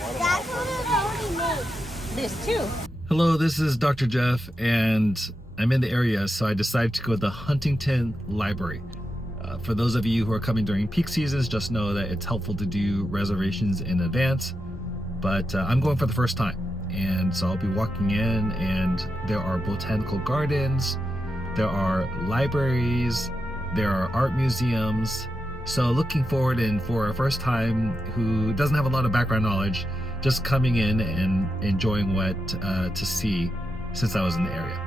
That's what it's already made. There's two. Hello, this is Dr. Jeff, and I'm in the area, so I decided to go to the Huntington Library. For those of you who are coming during peak seasons, just know that it's helpful to do reservations in advance, but I'm going for the first time. And so I'll be walking in, and there are botanical gardens, there are libraries, there are art museums. So looking forward, and for a first time who doesn't have a lot of background knowledge, just coming in and enjoying what to see since I was in the area.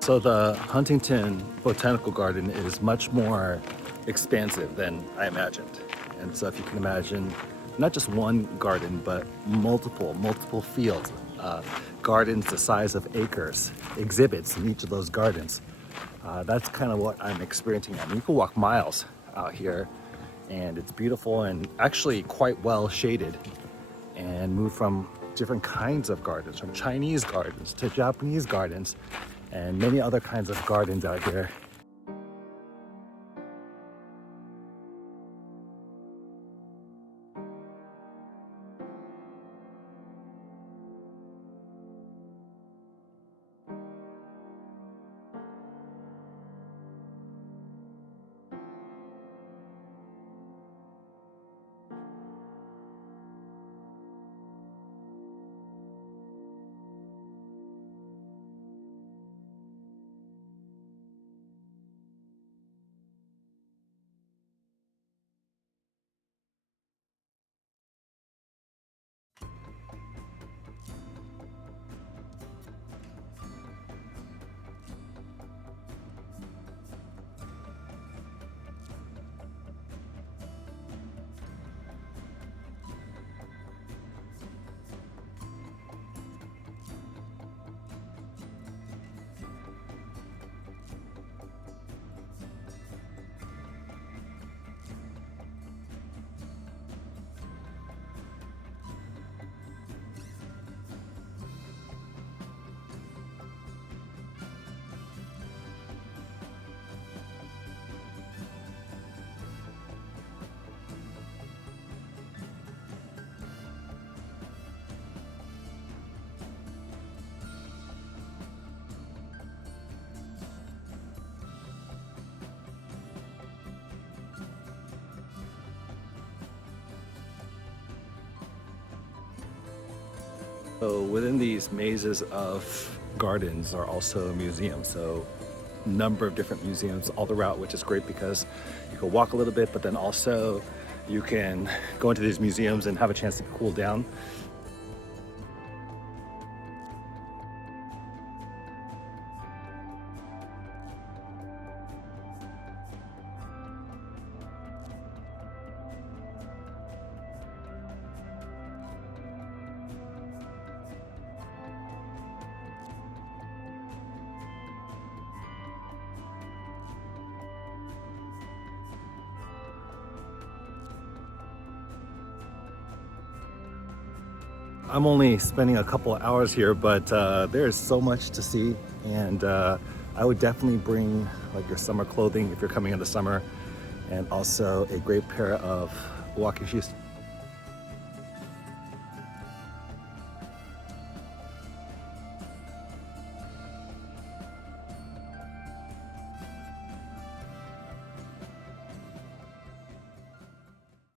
So the Huntington Botanical Garden is much more expansive than I imagined. And so if you can imagine, not just one garden, but multiple fields, gardens the size of acres, exhibits in each of those gardens. That's kind of what I'm experiencing. I mean, you can walk miles out here, and it's beautiful and actually quite well shaded, and move from different kinds of gardens, from Chinese gardens to Japanese gardens, and many other kinds of gardens out here. So within these mazes of gardens are also museums. So number of different museums all throughout, which is great because you can walk a little bit, but then also you can go into these museums and have a chance to cool down. I'm only spending a couple of hours here, but there's so much to see, and I would definitely bring like your summer clothing if you're coming in the summer, and also a great pair of walking shoes.